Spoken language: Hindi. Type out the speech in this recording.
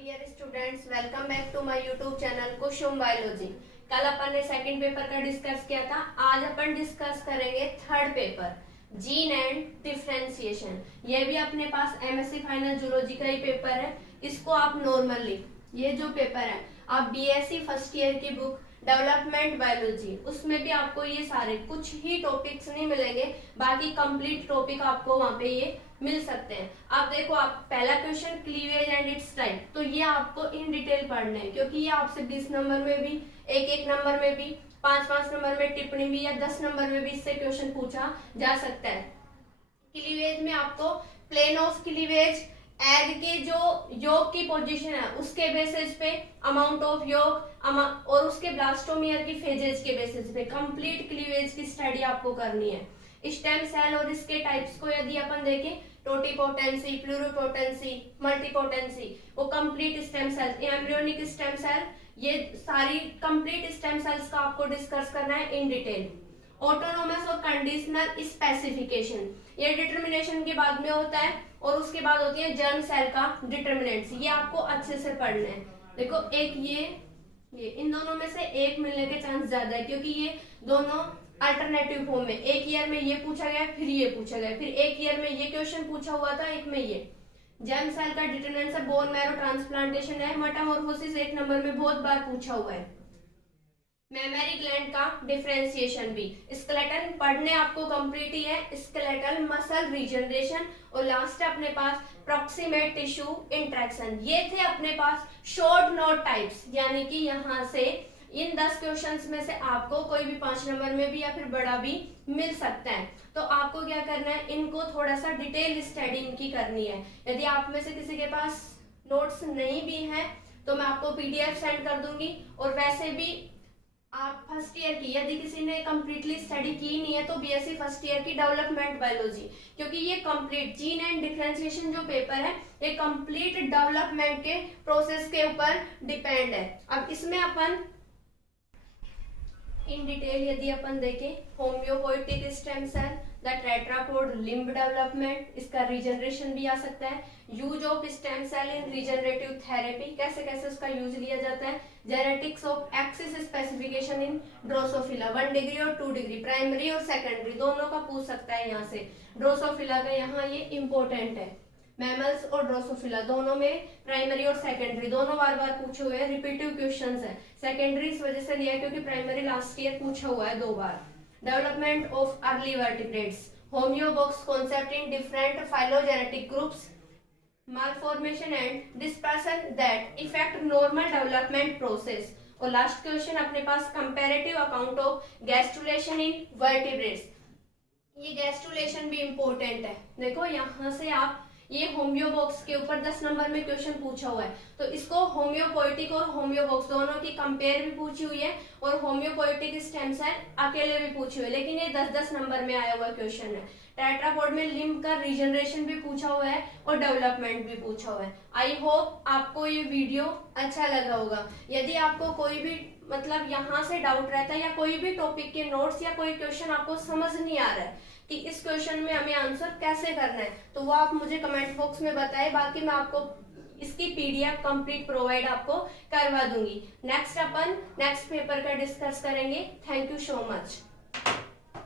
Dear students, welcome back to my YouTube channel Kusum biology. कल अपन ने सेकंड पेपर का डिस्कस किया था। आज अपन डिस्कस करेंगे third paper, gene and differentiation. ये भी अपने पास एमएससी फाइनल जूलॉजी का ही पेपर है। इसको आप नॉर्मली, ये जो पेपर है, आप बीएससी फर्स्ट ईयर की बुक डेवलपमेंट बायोलॉजी, उसमें भी आपको ये सारे कुछ ही टॉपिक्स नहीं मिलेंगे, बाकी कंप्लीट टॉपिक आपको वहां पे ये मिल सकते हैं। अब देखो, आप पहला question cleavage and it's type, तो ये आपको इन डिटेल पढ़ना है, क्योंकि ये आपसे 20 नंबर में भी, एक नंबर में भी, 5 नंबर में टिप्पणी भी, या 10 नंबर में भी इससे क्वेश्चन पूछा जा सकता है। क्लीवेज में आपको प्लेन ऑफ क्लीवेज, एग के जो योग की पोजीशन है उसके बेसिस पे, अमाउंट ऑफ योग और उसके ब्लास्टोमियर की फेजेस के बेसिस पे कंप्लीट क्लीवेज की स्टडी आपको करनी है। स्टेम सेल और इसके टाइप्स को यदि अपन देखें, टोटिपोटेंसी, प्लूरिपोटेंसी, मल्टीपोटेंसी, वो complete stem cell, embryonic stem cell, ये सारी कंप्लीट स्टेम सेल्स का आपको डिस्कस करना है इन डिटेल। ऑटोनोमस और कंडीशनल स्पेसिफिकेशन, ये डिटर्मिनेशन के बाद में होता है, और उसके बाद होती है जर्म सेल का डिटर्मिनेंट्स। ये आपको अच्छे से पढ़ना है। देखो, एक ये इन दोनों में से एक मिलने के चांस ज्यादा है, क्योंकि ये दोनों अल्टरनेटिव फॉर्म में, एक ईयर में ये पूछा गया, फिर ये पूछा गया, फिर एक ईयर में ये क्वेश्चन पूछा हुआ था, एक में ये। जर्म सेल का डिटर्मिनेंट्स है, बोन मैरो ट्रांसप्लांटेशन है, मेटामॉर्फोसिस एक नंबर में बहुत बार पूछा हुआ है। मेमरी ग्लैंड का डिफरेंशिएशन भी, स्केलेटन पढ़ने आपको कंप्लीट ही है, स्केलेटल मसल रीजनरेशन, और लास्ट है अपने पास प्रॉक्सिमेट टिश्यू इंट्रैक्शन। ये थे अपने पास शॉर्ट नोट टाइप्स, यानी कि यहाँ से इन 10 क्वेश्चंस में से आपको कोई भी 5 नंबर में भी या फिर बड़ा भी मिल सकता है। तो आपको क्या करना है, इनको थोड़ा सा डिटेल स्टडी इनकी करनी है। यदि आप में से किसी के पास नोट्स नहीं भी है तो मैं आपको पीडीएफ सेंड कर दूंगी, और वैसे भी आप फर्स्ट ईयर की, यदि किसी ने कंप्लीटली स्टडी की नहीं है, तो बीएससी फर्स्ट ईयर की डेवलपमेंट बायोलॉजी, क्योंकि ये कंप्लीट जीन एंड डिफरेंशिएशन जो पेपर है, ये कंप्लीट डेवलपमेंट के प्रोसेस के ऊपर डिपेंड है। अब इसमें अपन इन डिटेल यदि अपन देखें, hematopoietic stem cell, the tetrapod limb development, इसका रीजनरेशन भी आ सकता है, use of stem cell in regenerative therapy, कैसे कैसे उसका यूज लिया जाता है, genetics of axis specification in drosophila, 1 degree और 2 डिग्री, प्राइमरी और सेकेंडरी दोनों का पूछ सकता है यहाँ से। ड्रोसोफिला का यहाँ ये इंपॉर्टेंट है, मैमल्स और ड्रोसोफिला दोनों में प्राइमरी और सेकेंडरी दोनों बार बार पूछे हुए हैं, रिपीटिव क्वेश्चंस है। सेकेंडरी इस वजह से लिया है क्योंकि प्राइमरी लास्ट ईयर पूछा हुआ है 2 बार। Development of early vertebrates, homeobox concept in different phylogenetic groups, malformation and dispersion that affect normal development process। और लास्ट क्वेश्चन अपने पास comparative account of gastrulation in vertebrates, ये गैस्ट्रुलेशन भी इंपॉर्टेंट है। देखो, यहाँ से आप ये होम्योबॉक्स के ऊपर 10 नंबर में क्वेश्चन पूछा हुआ है, तो इसको होम्योपोएटिक और होम्योबॉक्स दोनों की कंपेयर भी पूछी हुई है, और होम्योपोएटिक स्टेम सेल अकेले भी पूछे हुए, लेकिन ये 10-10 नंबर में आया हुआ क्वेश्चन है। टेट्रापोड में लिम्ब का रीजनरेशन भी पूछा हुआ है और डेवलपमेंट भी पूछा हुआ है। आई होप आपको ये वीडियो अच्छा लगा होगा। यदि आपको कोई भी मतलब यहाँ से डाउट रहता है, या कोई भी टॉपिक के नोट्स या कोई क्वेश्चन आपको समझ नहीं आ रहा है कि इस क्वेश्चन में हमें आंसर कैसे करना है, तो वो आप मुझे कमेंट बॉक्स में बताएं। बाकी मैं आपको इसकी पीडीएफ कंप्लीट प्रोवाइड आपको करवा दूंगी। नेक्स्ट अपन नेक्स्ट पेपर का डिस्कस करेंगे। Thank you so much.